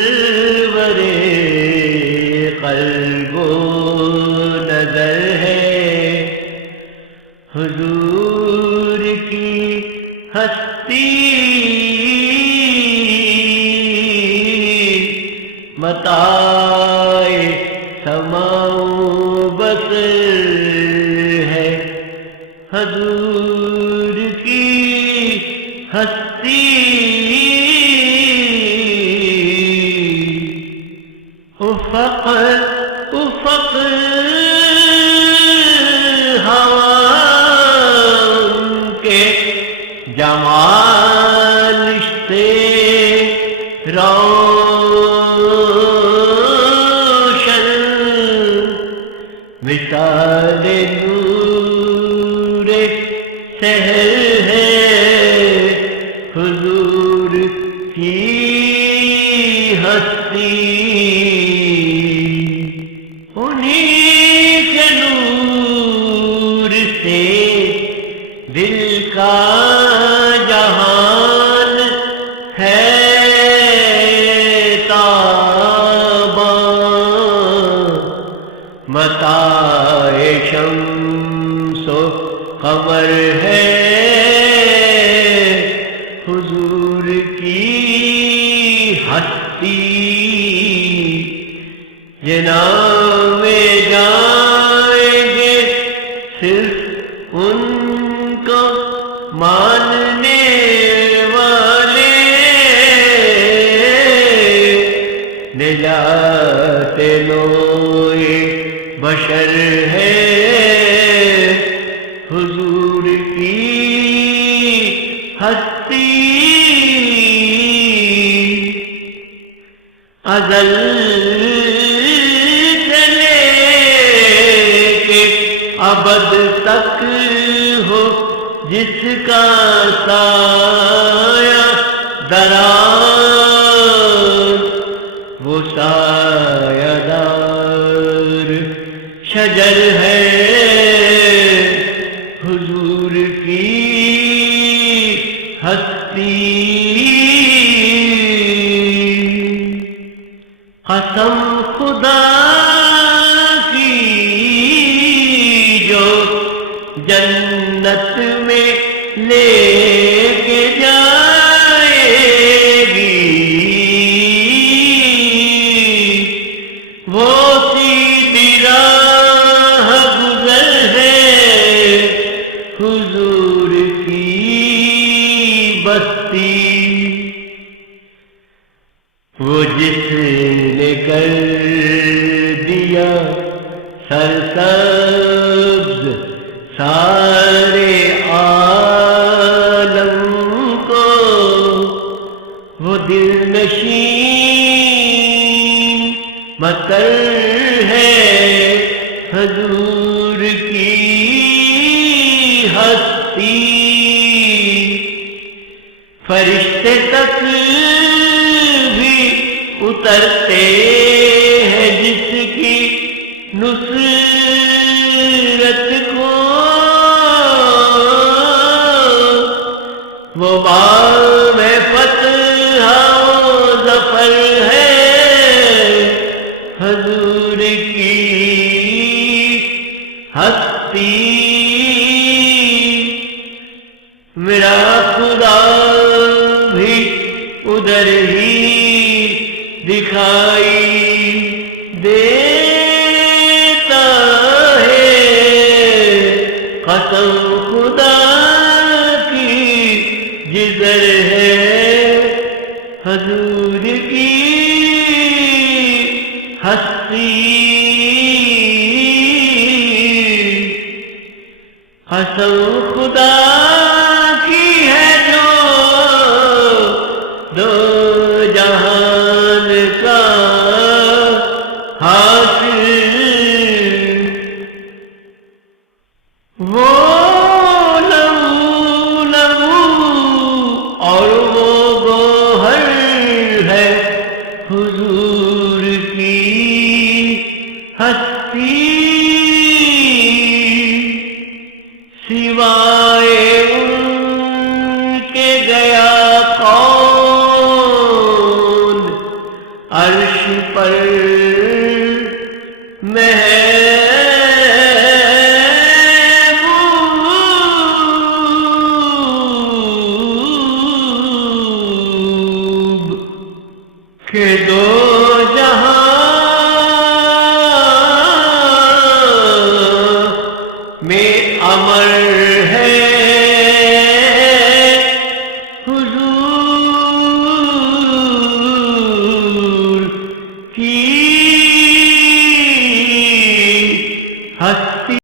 سرورِ قلب و نظر ہے حضور کی ہستی، متاع سماع و بصر ہے حضور کی ہستی، افق افق ہوا کے جمال سے روشن، مثال نور سحر ہے حضور کی ہستی، انہیں کے نور سے دل کا جہان ہے تاباں، متاع شمس و قمر ہے حضور کی ہستی، جناب میں جائیں گے صرف ان کو ماننے والے، نجات نوع بشر ہے حضور کی ہستی، ازل سے لے کے ابد تک ہو جس کا سایہ دراز، وہ سایہ دار شجر ہے حضور کی ہستی، قسم خدا کی جو جنت میں لے کے جائے گی، وہ سیدھی راہ گزر ہے حضور کی بستی، وہ جس نے کر دیا سرسبز سارے عالم کو، وہ دل نشین مکر ہے حضور کی ہستی، فرشتے تک اترتے ہیں جس کی نصرت کو، وہ بام فتح و ظفر ہے حضور کی ہستی، میرا خدا بھی ادھر ہی دکھائی دیتا ہے، قسم خدا کی جدھر ہے حضور کی ہستی، قسم خدا کی ہے جو دو جہان کا حاصل، وہ لہو لہو اور وہ گوہر ہے حضور کی ہستی، سوائے محبوب کہ دو